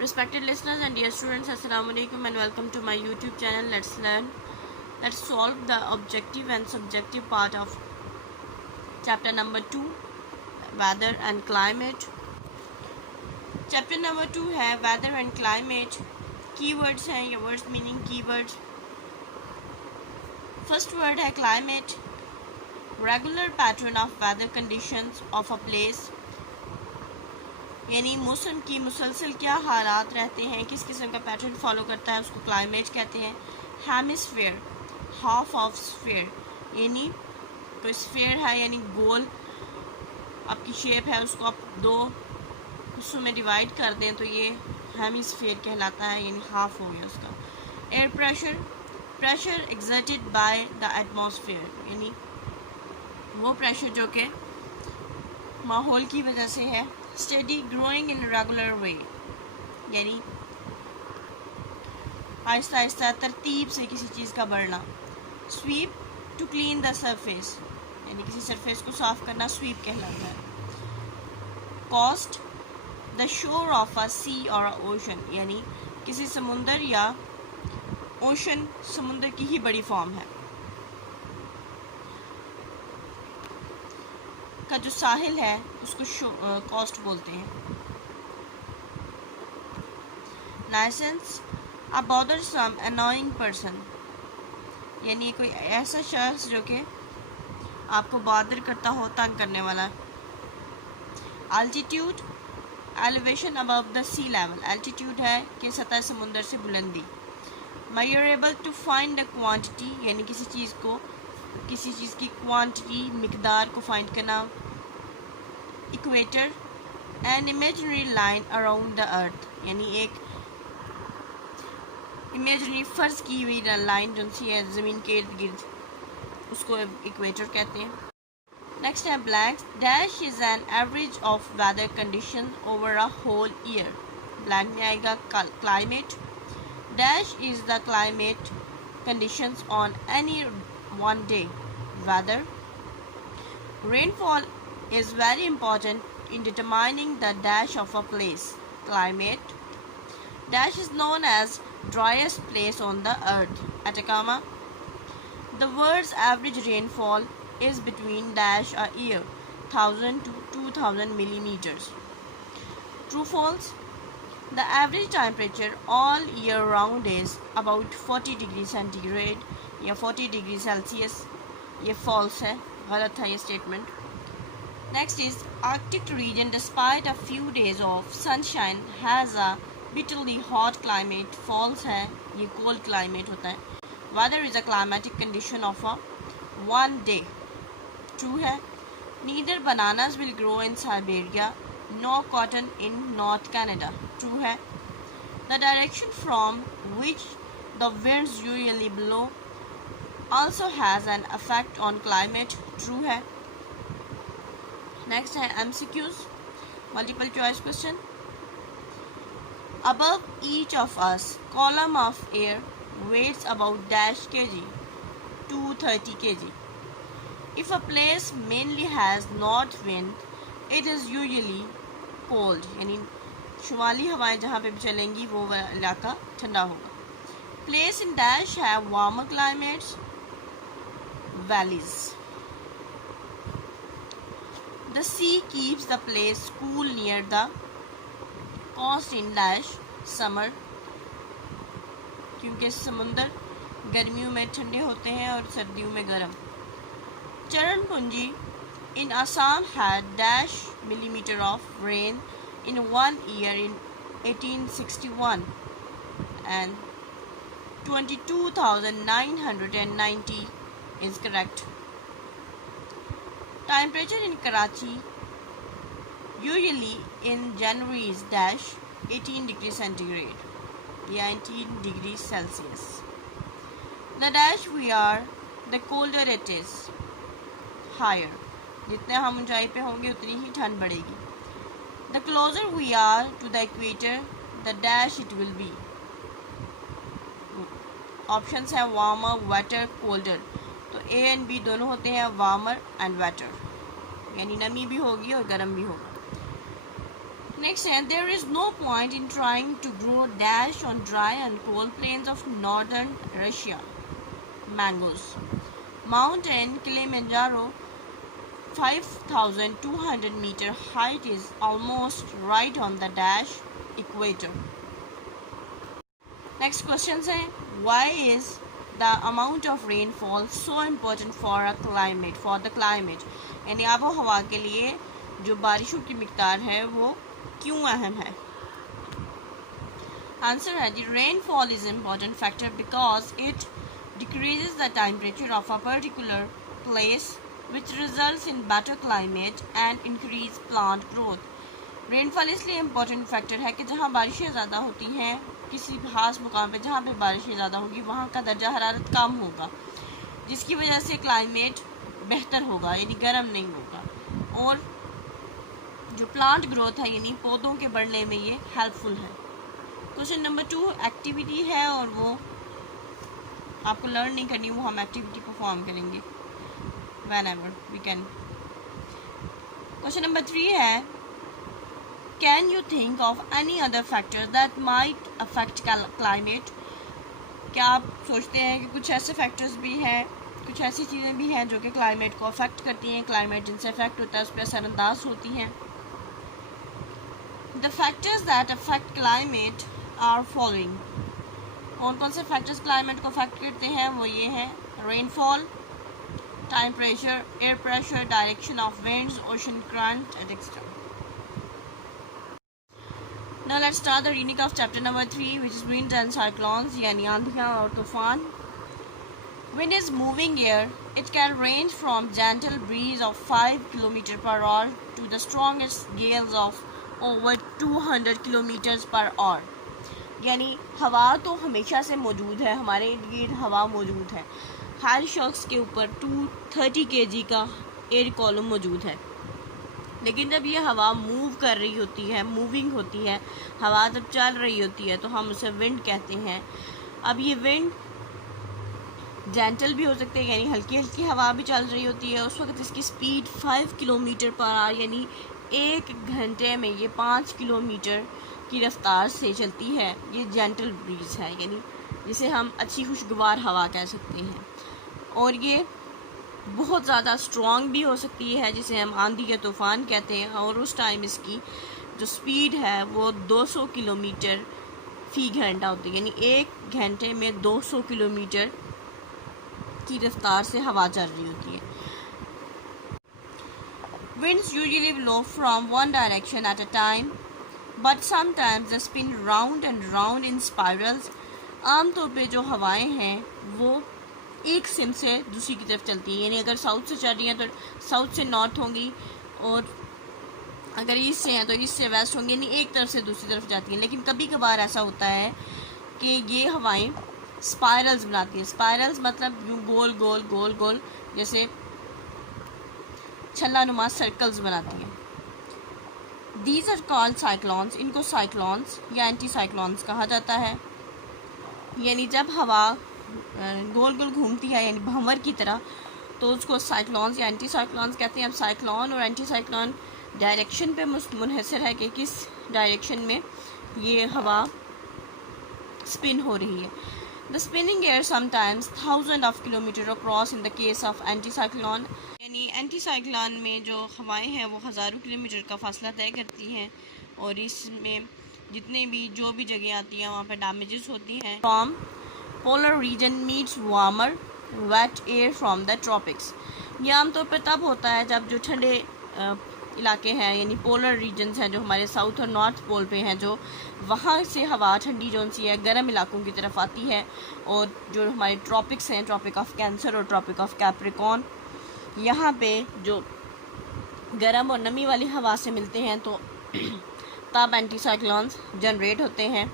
Respected listeners and dear students, Assalamu alaikum and welcome to my YouTube channel. Let's solve the objective and subjective part of chapter number 2, weather and climate. Chapter number 2 है weather and climate. Keywords हैं या words meaning keywords. First word है climate, regular pattern of weather conditions of a place. यानी मौसम की मुसलसल क्या हालात रहते हैं, किस किस्म का पैटर्न फॉलो करता है, उसको क्लाइमेट कहते हैं. हेमिस्फेयर, हाफ ऑफ स्फेयर, यानी तो स्फेयर है यानी गोल आपकी शेप है, उसको आप दो हिस्सों में डिवाइड कर दें तो ये हेमिस्फेयर कहलाता है, यानी हाफ हो गया उसका. Air pressure, pressure exerted by the atmosphere, यानी वो प्रेशर जो कि माहौल की वजह से है. Steady growing in regular way, यानी आहिस्ता आहिस्ता तरतीब से किसी चीज़ का बढ़ना. Sweep, to clean the surface, यानी किसी सरफेस को साफ करना स्वीप कहलाता है. Coast, the shore of a sea और अ ओशन, यानी किसी समुंदर या ओशन, समुंदर की ही बड़ी फॉर्म है का जो साहिल है उसको कॉस्ट बोलते हैं. नाइसेंस, अ बॉदरसम अनोइंग पर्सन, यानी कोई ऐसा शख्स जो कि आपको बॉदर करता हो, तंग करने वाला. Altitude, elevation above the sea level, altitude है कि सतह समुंदर से बुलंदी. Measurable, to find the quantity, यानी किसी चीज़ की क्वांटिटी, मिकदार को फाइंड करना. Equator, an imaginary line around the earth, यानी एक इमेजिनरी फ़र्ज की हुई लाइन जो सी है ज़मीन के इर्द गिर्द, उसको इक्वेटर कहते हैं. नेक्स्ट है blank, dash is an average of weather condition over a whole year. Blank में आएगा climate. Dash is the climate conditions on any one day. Weather, rainfall is very important in determining the dash of a place. Climate, dash is known as driest place on the earth. Atacama, the world's average rainfall is between dash a year 1000 to 2000 millimeters. True false, the average temperature all year round is about 40 degree centigrade या 40 degree Celsius. ये false है, गलत है ये statement. Next is Arctic region despite a few days of sunshine has a bitterly hot climate. False है, ये cold climate होता है. Weather is a climatic condition of a one day. True है. Neither bananas will grow in Siberia, no cotton in north Canada. True है. The direction from which the winds usually blow also has an effect on climate. True है. Next है MCQs, multiple choice question. Above each of us, column of air weighs about dash kg, 230 kg. If a place mainly has north wind, it is usually cold, यानी शुमाली हवाएं जहाँ पे भी चलेंगी वो इलाका ठंडा होगा. Place in dash have warmer climates, valleys. The sea keeps the place cool near the coast in dash summer, क्योंकि समुंदर गर्मियों में ठंडे होते हैं और सर्दियों में गर्म. चरण पूंजी in Assam had dash millimeter of rain in 1 year in 1861 and 22,990 is correct. Temperature in Karachi usually in January is dash 18 degrees centigrade, 19 degrees Celsius. The dash we are, the colder it is, higher. जितने हम ऊंचाई पे होंगे उतनी ही ठंड बढ़ेगी. The closer we are to the equator, the dash it will be. Options हैं warmer, waiter, colder. तो ए एंड बी दोनों होते हैं वार्मर एंड वेटर, यानी नमी भी होगी और गर्म भी होगा. Next है, there is no point in trying to grow dash on dry and cold plains of northern Russia. Mangoes. Mountain Kilimanjaro, 5,200 meter height, is almost right on the dash equator. Next question है, why is the amount of rainfall so important for the climate? यानी आबो हवा के लिए जो बारिशों की मिकदार है वो क्यों अहम है? आंसर है, the rainfall is important factor because it decreases the temperature of a particular place, which results in better climate and increased plant growth. Rainfall इसलिए इम्पोर्टेंट फैक्टर है कि जहाँ बारिशें ज़्यादा होती हैं, किसी खास मुकाम पे जहाँ पे बारिशें ज़्यादा होगी वहाँ का दर्जा हरारत कम होगा, जिसकी वजह से क्लाइमेट बेहतर होगा, यानी गर्म नहीं होगा, और जो प्लांट ग्रोथ है यानी पौधों के बढ़ने में ये हेल्पफुल है। क्वेश्चन नंबर 2 एक्टिविटी है और वो आपको लर्न नहीं करनी, वो हम एक्टिविटी परफॉर्म करेंगे whenever we can. Question number 3 है, can you think of any other factor that might affect climate? क्या आप सोचते हैं कि कुछ ऐसे फैक्टर्स भी हैं, कुछ ऐसी चीज़ें भी हैं जो कि क्लाइमेट को अफेक्ट करती हैं, क्लाइमेट जिनसे अफेक्ट होता है उस पर असरअंदाज होती हैं? The factors that affect climate are following. कौन कौन से फैक्टर्स क्लाइमेट को अफेक्ट करते हैं? वो ये हैं, rainfall, time pressure, air pressure, direction of winds, ocean current etcetera. Now let's start the reading of chapter number 3, which is winds and cyclones, यानी आंधियाँ और तूफान. Wind is moving air. It can range from gentle breeze of 5 km per hour to the strongest gales of over 200 km per hour. यानी हवा तो हमेशा से मौजूद है, हमारे इर्द गिर्द हवा मौजूद है, हर शख्स के ऊपर 230 kg का एयर कॉलम मौजूद है, लेकिन जब ये हवा मूव कर रही होती है, मूविंग होती है, हवा जब चल रही होती है तो हम उसे विंड कहते हैं. अब ये विंड जेंटल भी हो सकते हैं, यानी हल्की हल्की हवा भी चल रही होती है. उस वक्त इसकी स्पीड 5 km पर आवर, यानी 1 घंटे में ये 5 किलोमीटर की रफ्तार से चलती है. ये जेंटल ब्रीज है, यानी जिसे हम अच्छी खुशगवार हवा कह सकते हैं. और ये बहुत ज़्यादा स्ट्रॉन्ग भी हो सकती है, जिसे हम आंधी या तूफ़ान कहते हैं. और उस टाइम इसकी जो स्पीड है वो 200 किलोमीटर फी घंटा होती है, यानी 1 घंटे में 200 किलोमीटर की रफ्तार से हवा चल रही होती है. Winds usually blow from one direction at a time, but sometimes they spin round and round in spirals. आमतौर पे जो हवाएं हैं वो एक सिम से दूसरी की तरफ चलती हैं, यानी अगर साउथ से चल रही हैं तो साउथ से नॉर्थ होंगी, और अगर ईस्ट से हैं तो ईस्ट से वेस्ट होंगी, यानी एक तरफ से दूसरी तरफ जाती हैं. लेकिन कभी कभार ऐसा होता है कि ये हवाएं स्पाइरल्स बनाती हैं. स्पाइरल्स मतलब यूँ गोल गोल गोल गोल जैसे छल्ला नुमा सर्कल्स बनाती हैं. These are called cyclones. इनको साइक्लॉन्स या एंटी साइक्लॉन्स कहा जाता है. यानी जब हवा गोल गोल घूमती है यानी भंवर की तरह, तो उसको साइक्लॉन्स या एंटी साइक्लॉन्स कहते हैं. अब साइक्लॉन और एंटी साइक्लॉन डायरेक्शन पे मुनहसर है कि किस डायरेक्शन में ये हवा स्पिन हो रही है. The spinning air sometimes thousand of kilometre across in the case of anti cyclone. यानी एंटी साइक्लॉन में जो हवाएं हैं वो हज़ारों किलोमीटर का फासला तय करती हैं, और इसमें जितने भी जो भी जगह आती हैं वहाँ पर डैमेजेस होती हैं. From polar region meets warmer wet air from the tropics. ये आमतौर पर तब होता है जब जो ठंडे इलाके हैं, यानी पोलर रीजन्स हैं जो हमारे साउथ और नॉर्थ पोल पे हैं, जो वहाँ से हवा ठंडी जोन सी है गर्म इलाकों की तरफ आती है. और जो हमारे ट्रॉपिक्स हैं, ट्रॉपिक ऑफ कैंसर और ट्रॉपिक ऑफ कैप्रिकॉर्न, यहाँ पे जो गर्म और नमी वाली हवा से मिलते हैं तो तब एंटी साइक्लॉन्स जनरेट होते हैं.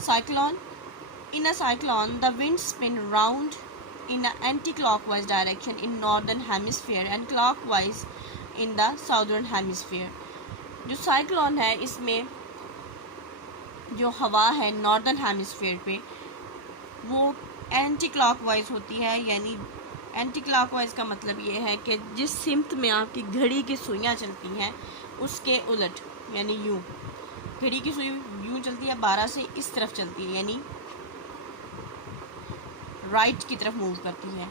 Cyclone. In a cyclone, the winds spin round in an anti-clockwise direction in northern hemisphere and clockwise in the southern hemisphere. जो साइक्लोन है इसमें जो हवा है नॉर्दर्न हेमिस्फीयर पे वो एंटी क्लॉकवाइज होती है. यानी एंटी क्लॉकवाइज का मतलब ये है कि जिस सिमत में आपकी घड़ी की सुइयाँ चलती हैं उसके उलट. यानी यूँ, घड़ी की सुई यूँ चलती है, 12 से इस तरफ चलती है, यानी राइट की तरफ मूव करती है।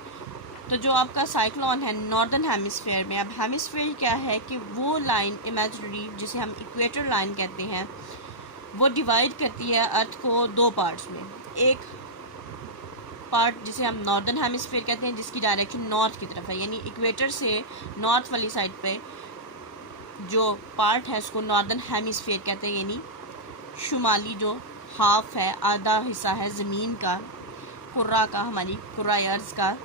तो जो आपका साइक्लोन है नॉर्दर्न हेमिस्फेयर में, अब हेमिस्फेयर क्या है कि वो लाइन इमेजिनरी जिसे हम इक्वेटर लाइन कहते हैं, वो डिवाइड करती है अर्थ को दो पार्ट्स में। एक पार्ट जिसे हम नॉर्दर्न हेमिस्फेयर कहते हैं, जिसकी डायरेक्शन नॉर्थ की तरफ है, यानी इक्वेटर से नॉर्थ वाली साइड पे जो पार्ट है उसको नॉर्दर्न हेमिस्फेयर कहते हैं, यानी शुमाली जो हाफ है, आधा हिस्सा है ज़मीन का, कुर्रा का, हमारी कुर्रा अर्ज़ का।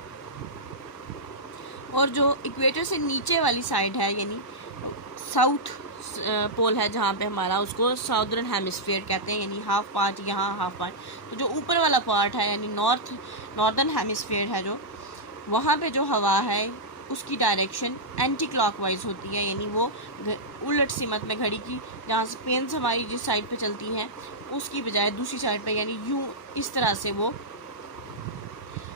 और जो इक्वेटर से नीचे वाली साइड है, यानी साउथ पोल है जहाँ पे हमारा, उसको साउदर्न हेमिस्फेयर कहते हैं, यानी हाफ पार्ट यहाँ, हाफ पार्ट। तो जो ऊपर वाला पार्ट है यानी नॉर्दर्न हेमिस्फेयर है, जो वहाँ पे जो हवा है उसकी डायरेक्शन एंटी क्लॉकवाइज होती है, यानी वो उलट सिमत में घड़ी की, जहाँ से पेन्स हमारी जिस साइड पे चलती हैं उसकी बजाय दूसरी साइड पे, यानी यूँ इस तरह से वो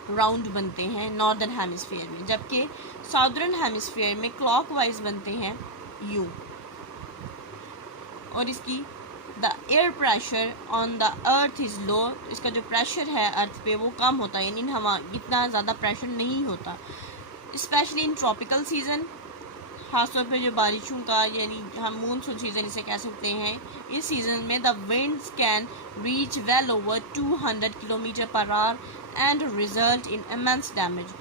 राउंड बनते हैं नॉर्दर्न हेमिस्फेयर में, जबकि साउदर्न हेमिस्फेयर में क्लॉकवाइज बनते हैं यूँ। और इसकी the air pressure on the earth is low, इसका जो प्रेशर है अर्थ पे वो कम होता है, यानी हवा इतना ज़्यादा प्रेशर नहीं होता, स्पेशली इन ट्रॉपिकल सीज़न, ख़ासतौर पे जो बारिशों का, यानी हम मूनसून सीज़न इसे कह सकते हैं। इस सीज़न में the winds can reach well over 200 kilometre per hour and result in immense damage.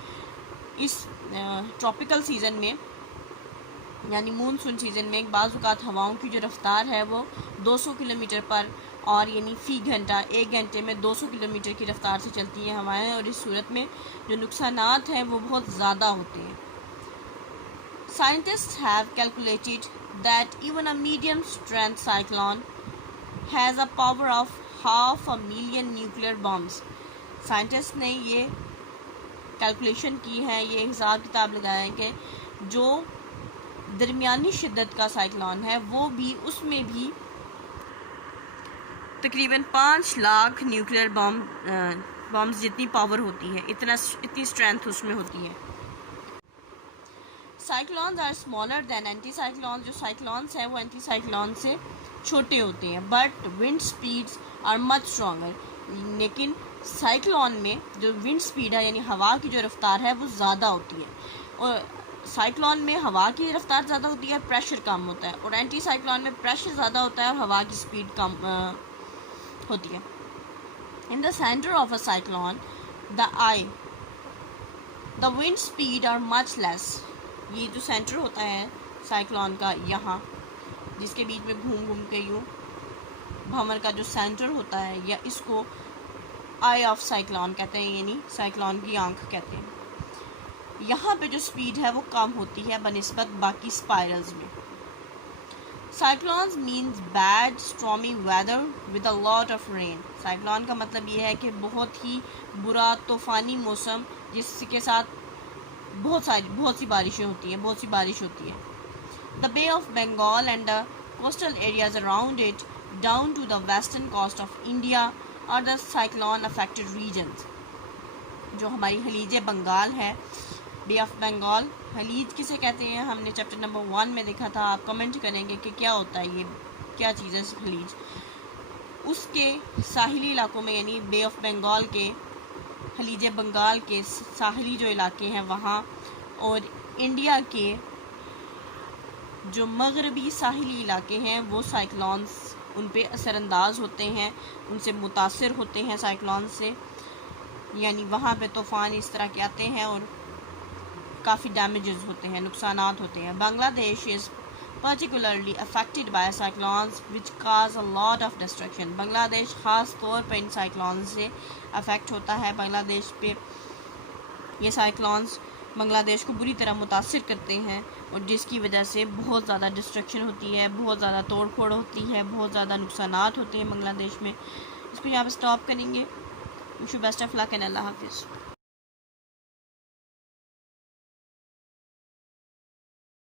इस ट्रॉपिकल सीज़न में यानी मूनसून सीज़न में बाज़ औक़ात हवाओं की जो रफ़्तार है वो 200 किलोमीटर पर और यानी फ़ी घंटा, 1 घंटे में 200 किलोमीटर की रफ़्तार से चलती हैं हवाएं, और इस सूरत में जो नुकसानात हैं वो बहुत ज़्यादा होते हैं। Scientists have calculated that even a medium strength cyclone has a power of 500,000 nuclear bombs. Scientist ने ये कैलकुलेशन की है, ये हिसाब किताब लगाया है कि जो दरमियानी शिद्दत का साइक्लोन है वो भी, उसमें भी तकरीबन 5 लाख न्यूक्लियर बॉम्ब्स जितनी पावर होती है, इतनी स्ट्रेंथ उसमें होती है। Cyclones are smaller than anti cyclones, जो साइक्लोन्स है वो एंटी साइक्लोन से छोटे होते हैं, but wind speeds are much stronger, लेकिन साइक्लोन में जो विंड स्पीड है यानी हवा की जो रफ्तार है वो ज़्यादा होती है, और साइक्लोन में हवा की रफ्तार ज़्यादा होती है, प्रेशर कम होता है, और एंटी साइक्लोन में प्रेशर ज़्यादा होता है और हवा की स्पीड कम होती है। In the centre of a cyclone the eye the wind speed are much less, ये जो सेंटर होता है साइक्लोन का, यहाँ जिसके बीच में घूम घूम के यूँ भंवर का जो सेंटर होता है, या इसको आई ऑफ साइक्लोन कहते हैं, यानी साइक्लोन की आंख कहते हैं। यहाँ पे जो स्पीड है वो कम होती है बनिस्बत बाकी स्पाइरल्स में। Cyclones means bad stormy weather with a lot of rain. Cyclone का मतलब ये है कि बहुत ही बुरा तूफ़ानी मौसम जिसके साथ बहुत सी बारिशें होती हैं, बहुत सी बारिश होती है। The bay of Bengal and the coastal areas around it down to the western coast of India और द साइक्लोन अफेक्टेड रीजन्स। जो हमारी खलीज बंगाल है, बे ऑफ बंगाल, खलीज किसे कहते हैं हमने चैप्टर नंबर 1 में देखा था, आप कमेंट करेंगे कि क्या होता है, ये क्या चीज़ है खलीज। उसके साहिली इलाकों में यानी बे ऑफ बंगाल के, खलीज बंगाल के साहिली जो इलाके हैं वहाँ, और इंडिया के जो मगरबी साहिली इलाके हैं वो साइक्लोन्स उन पे असरअंदाज होते हैं, उनसे मुतासिर होते हैं साइक्लोन से, यानी वहाँ पे तूफ़ान इस तरह के आते हैं और काफ़ी डैमेजेस होते हैं, नुकसानात होते हैं। Bangladesh is particularly affected by cyclones which cause a lot of destruction. Bangladesh ख़ास तौर पर इन साइक्लोन से अफेक्ट होता है। बांग्लादेश पे ये साइक्लोन्स बांग्लादेश को बुरी तरह मुतासिर करते हैं, और जिसकी वजह से बहुत ज़्यादा डिस्ट्रक्शन होती है, बहुत ज़्यादा तोड़ फोड़ होती है, बहुत ज़्यादा नुकसानात होते हैं बांग्लादेश में। इसको यहाँ पर स्टॉप करेंगे। Wish you best of luck and अल्लाह हाफिज़।